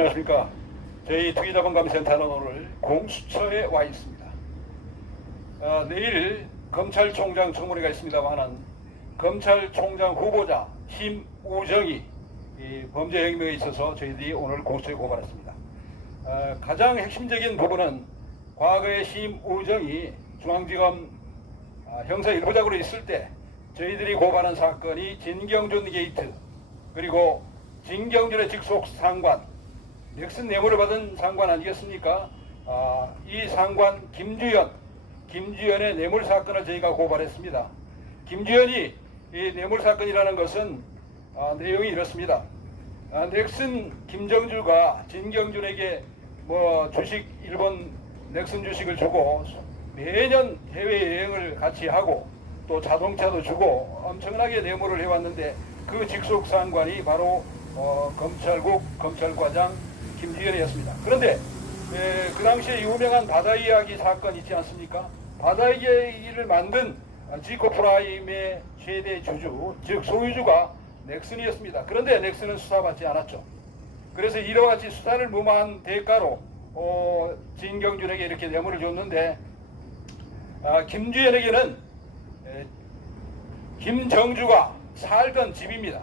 안녕하십니까. 저희 투기자본감센터는 오늘 공수처에 와 있습니다. 내일 검찰총장 청문회가 있습니다만은 검찰총장 후보자 심우정이 범죄 혐의에 있어서 저희들이 오늘 공수처에 고발했습니다. 가장 핵심적인 부분은 과거에 심우정이 중앙지검 형사 1부장으로 있을 때 저희들이 고발한 사건이 진경준 게이트, 그리고 진경준의 직속 상관, 넥슨 뇌물을 받은 상관 아니겠습니까? 이 상관 김주현의 뇌물 사건을 저희가 고발했습니다. 김주현이 이 뇌물 사건이라는 것은 내용이 이렇습니다. 넥슨 김정주가 진경준에게 주식, 일본 넥슨 주식을 주고 매년 해외여행을 같이 하고 또 자동차도 주고 엄청나게 뇌물을 해왔는데 그 직속 상관이 바로 검찰국 검찰과장 김주현이었습니다. 그런데 그 당시에 유명한 바다 이야기 사건 있지 않습니까? 바다 이야기를 만든 지코프라임의 최대 주주, 즉 소유주가 넥슨이었습니다. 그런데 넥슨은 수사받지 않았죠. 그래서 이와 같이 수사를 무마한 대가로 진경준에게 이렇게 뇌물을 줬는데 김주현에게는 김정주가 살던 집입니다.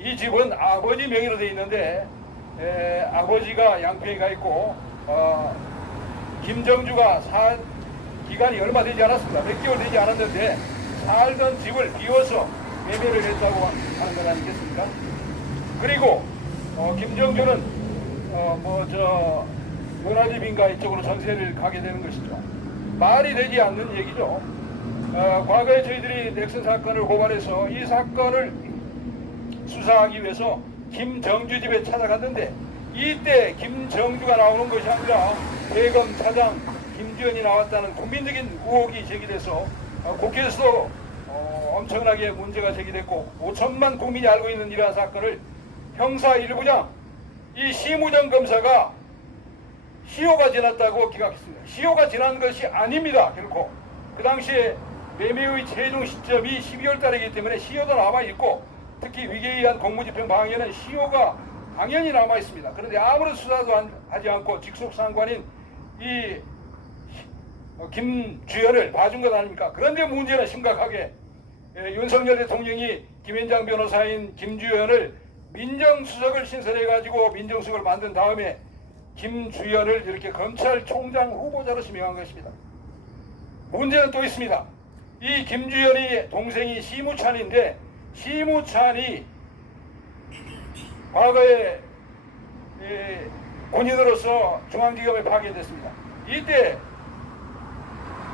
이 집은 아버지 명의로 되어 있는데 아버지가 양평에 가 있고 김정주가 산 기간이 얼마 되지 않았습니다. 몇 개월 되지 않았는데 살던 집을 비워서 매매를 했다고 하는 것 아니겠습니까? 그리고 김정주는 연화집인가 이쪽으로 전세를 가게 되는 것이죠. 말이 되지 않는 얘기죠. 과거에 저희들이 넥슨 사건을 고발해서 이 사건을 수사하기 위해서 김정주 집에 찾아갔는데 이때 김정주가 나오는 것이 아니라 대검 차장 김주현이 나왔다는 국민적인 의혹이 제기돼서 국회에서도 엄청나게 문제가 제기됐고 5천만 국민이 알고 있는 이러한 사건을 형사 1부장 이 심우정 검사가 시효가 지났다고 기각했습니다. 시효가 지난 것이 아닙니다. 결코. 그 당시에 매매의 최종 시점이 12월 달이기 때문에 시효도 남아있고 특히 위계에 의한 공무집행 방해는 시효가 당연히 남아있습니다. 그런데 아무런 수사도 하지 않고 직속 상관인 이 김주현을 봐준 것 아닙니까? 그런데 문제는 심각하게 윤석열 대통령이 김현장 변호사인 김주현을 민정수석을 신설해가지고 민정수석을 만든 다음에 김주현을 이렇게 검찰총장 후보자로 지명한 것입니다. 문제는 또 있습니다. 이 김주현이 동생이 심우찬인데 심우찬이 과거에 군인으로서 중앙지검에 파견됐습니다. 이때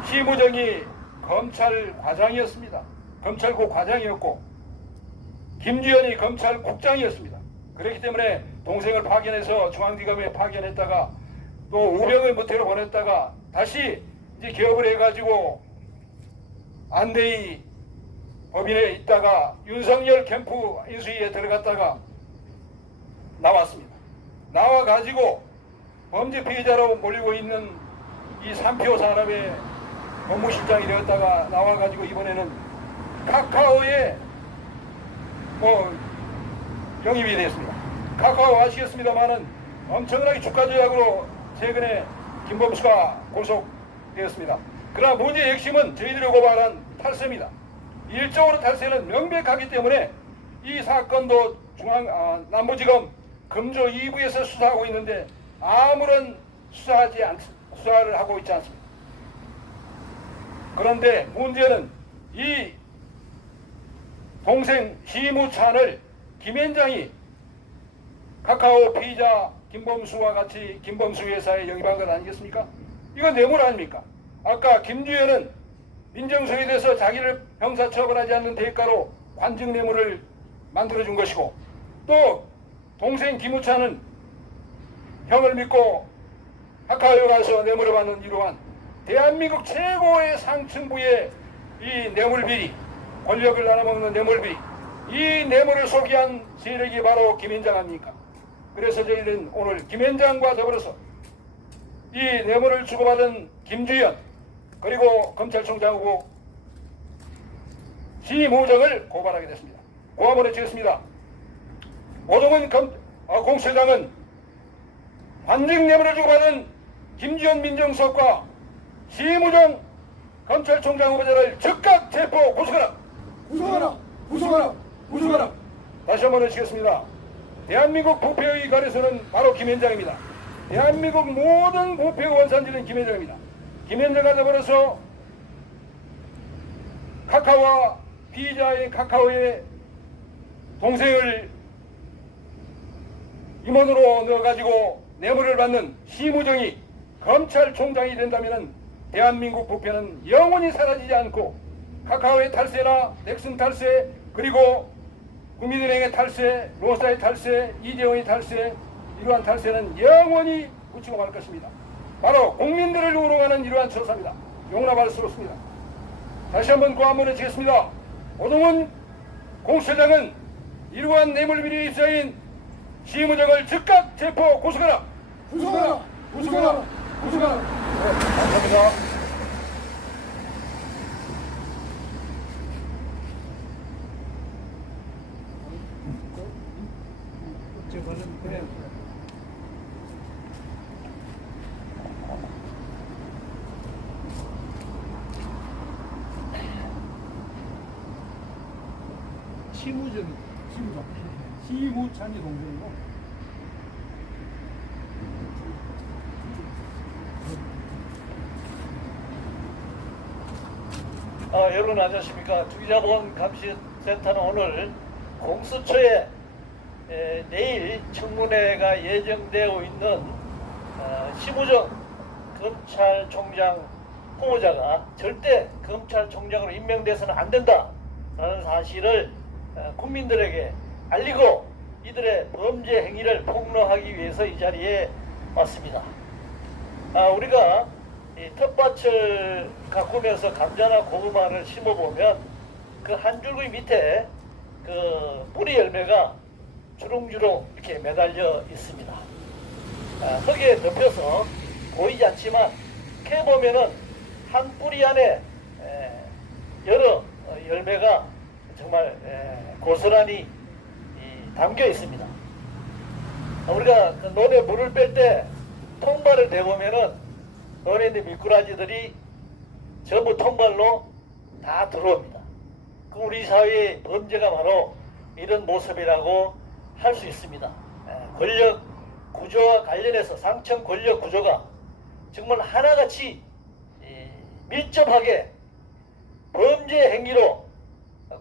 심우정이 검찰과장이었습니다. 검찰국 과장이었고 김주현이 검찰국장이었습니다. 그렇기 때문에 동생을 파견해서 중앙지검에 파견했다가 또 우병의 무태로 보냈다가 다시 이제 개업을 해가지고 안대희 법인에 있다가 윤석열 캠프 인수위에 들어갔다가 나왔습니다. 나와가지고 범죄 피해자로 몰리고 있는 이 삼표 산업의 법무실장이 되었다가 나와가지고 이번에는 카카오에 영입이 됐습니다. 카카오 아시겠습니다만은 엄청나게 주가 조작으로 최근에 김범수가 구속되었습니다. 그러나 문제의 핵심은 저희들이 고발한 탈세입니다. 일적으로 탈세는 명백하기 때문에 이 사건도 남부지검 금조 2부에서 수사하고 있는데 아무런 수사를 하고 있지 않습니다. 그런데 문제는 이 동생 심우찬을 김현장이 카카오 피의자 김범수와 같이 김범수 회사에 영입한 것 아니겠습니까? 이건 뇌물 아닙니까? 아까 김주현은 민정수석에 대해서 자기를 형사처벌하지 않는 대가로 관직 뇌물을 만들어준 것이고 또 동생 김우찬은 형을 믿고 카카오에 가서 뇌물을 받는 이러한 대한민국 최고의 상층부의 이 뇌물비리, 권력을 나눠먹는 뇌물비리, 이 뇌물을 소개한 세력이 바로 김현장 아닙니까? 그래서 저희는 오늘 김현장과 더불어서 이 뇌물을 주고받은 김주현 그리고 검찰총장 후보 심우정을 고발하게 됐습니다. 고함을 외치겠습니다. 오동훈 공수처장은 관직 뇌물을 주고받은 김지현 민정수석과 심우정 검찰총장 후보자를 즉각 체포 구속하라. 구속하라! 구속하라! 구속하라! 다시 한번 외치겠습니다. 대한민국 부패의 가래서는 바로 김현장입니다. 대한민국 모든 부패의 원산지는 김현장입니다. 김현장과 더불어서 카카오와 피의자인 카카오의 동생을 임원으로 넣어가지고 뇌물을 받는 심우정이 검찰총장이 된다면 대한민국 부패는 영원히 사라지지 않고 카카오의 탈세나 넥슨 탈세, 그리고 국민은행의 탈세, 로사의 탈세, 이재용의 탈세, 이러한 탈세는 영원히 묻히고 말 것입니다. 바로 국민들을 우롱하는 이러한 처사입니다. 용납할 수 없습니다. 다시 한번 고함을 외치겠습니다. 오동훈 공수처장은 이러한 뇌물비리에 입사인 심우정을 즉각 체포 구속하라. 구속하라! 구속하라! 구속하라! 네, 감사합니다. 시무찬이 동생이고. 여러분 안녕하십니까. 투기자본감시센터는 오늘 공수처에 내일 청문회가 예정되어 있는 심우정 검찰총장 후보자가 절대 검찰총장으로 임명돼서는 안 된다라는 사실을 국민들에게 알리고 이들의 범죄 행위를 폭로하기 위해서 이 자리에 왔습니다. 우리가 이 텃밭을 가꾸면서 감자나 고구마를 심어보면 그 한 줄기 밑에 그 뿌리 열매가 주렁주렁 이렇게 매달려 있습니다. 흙에 덮여서 보이지 않지만 캐보면은 한 뿌리 안에 여러 열매가 정말 고스란히 담겨 있습니다. 우리가 논에 물을 뺄 때 통발을 대보면은 논에 있는 미꾸라지들이 전부 통발로 다 들어옵니다. 그 우리 사회의 범죄가 바로 이런 모습이라고 할 수 있습니다. 권력 구조와 관련해서 상층 권력 구조가 정말 하나같이 밀접하게 범죄 행위로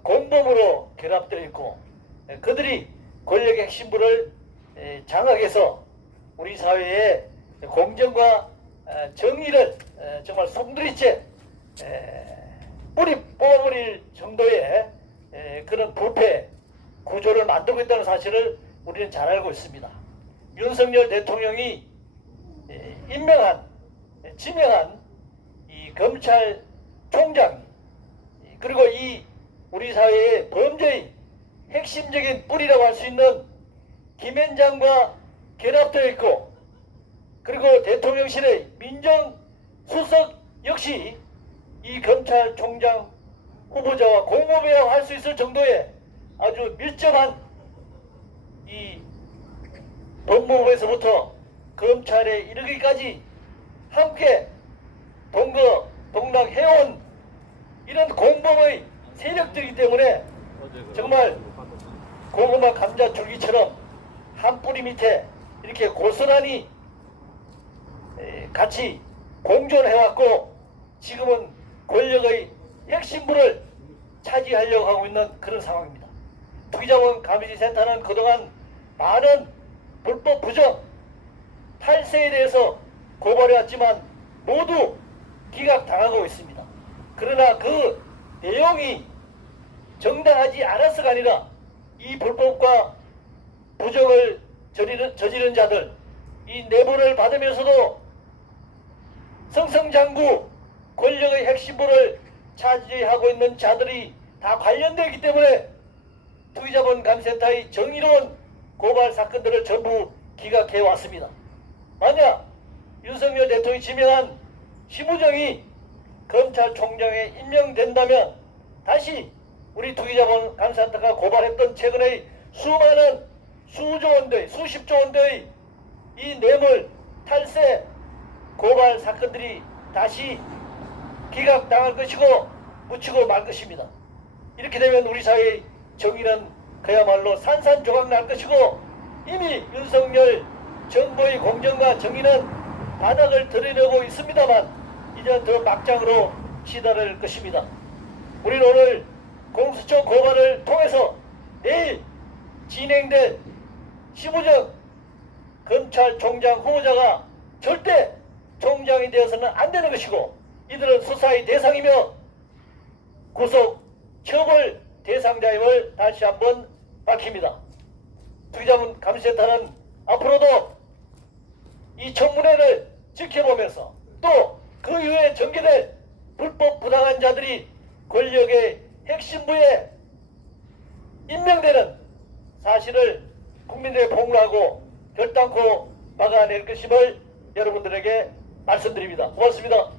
공범으로 결합되어 있고 그들이 권력의 핵심부를 장악해서 우리 사회의 공정과 정의를 정말 송두리째 뿌리 뽑아버릴 정도의 그런 부패 구조를 만들고 있다는 사실을 우리는 잘 알고 있습니다. 윤석열 대통령이 지명한 이 검찰총장 그리고 이 우리 사회의 범죄의 핵심적인 뿌리라고 할 수 있는 김현장과 결합되어 있고 그리고 대통령실의 민정수석 역시 이 검찰총장 후보자와 공모배라고 할 수 있을 정도의 아주 밀접한 이 법무부에서부터 검찰에 이르기까지 함께 동락해온 이런 공범의 세력들이기 때문에 정말 고구마 감자 줄기처럼 한 뿌리 밑에 이렇게 고스란히 같이 공존해왔고 지금은 권력의 핵심부를 차지하려고 하고 있는 그런 상황입니다. 투기자본 감시센터는 그동안 많은 불법 부정, 탈세에 대해서 고발해왔지만 모두 기각당하고 있습니다. 그러나 그 내용이 정당하지 않아서가 아니라 이 불법과 부정을 저지른 자들, 이 뇌물을 받으면서도 성성장구 권력의 핵심부를 차지하고 있는 자들이 다 관련되기 때문에 투기자본감시센터의 정의로운 고발 사건들을 전부 기각해 왔습니다. 만약 윤석열 대통령이 지명한 심우정이 검찰총장에 임명된다면 다시 우리 투기자본감시센터가 고발했던 최근의 수많은 수십조 원대의 이 뇌물, 탈세, 고발 사건들이 다시 기각당할 것이고 묻히고 말 것입니다. 이렇게 되면 우리 사회의 정의는 그야말로 산산조각 날 것이고 이미 윤석열 정부의 공정과 정의는 바닥을 드러내고 있습니다만 이제 더 막장으로 치달을 것입니다. 우리는 오늘 공수처 고발을 통해서 내일 진행될 심우정 검찰총장 후보자가 절대 총장이 되어서는 안 되는 것이고 이들은 수사의 대상이며 구속 처벌 대상자임을 다시 한번 밝힙니다. 투기자문 감시센터는 앞으로도 이 청문회를 지켜보면서 또 그 이후에 전개될 불법 부당한 자들이 권력의 핵심부에 임명되는 사실을 국민들에 폭로하고 결단코 막아낼 것임을 여러분들에게 말씀드립니다. 고맙습니다.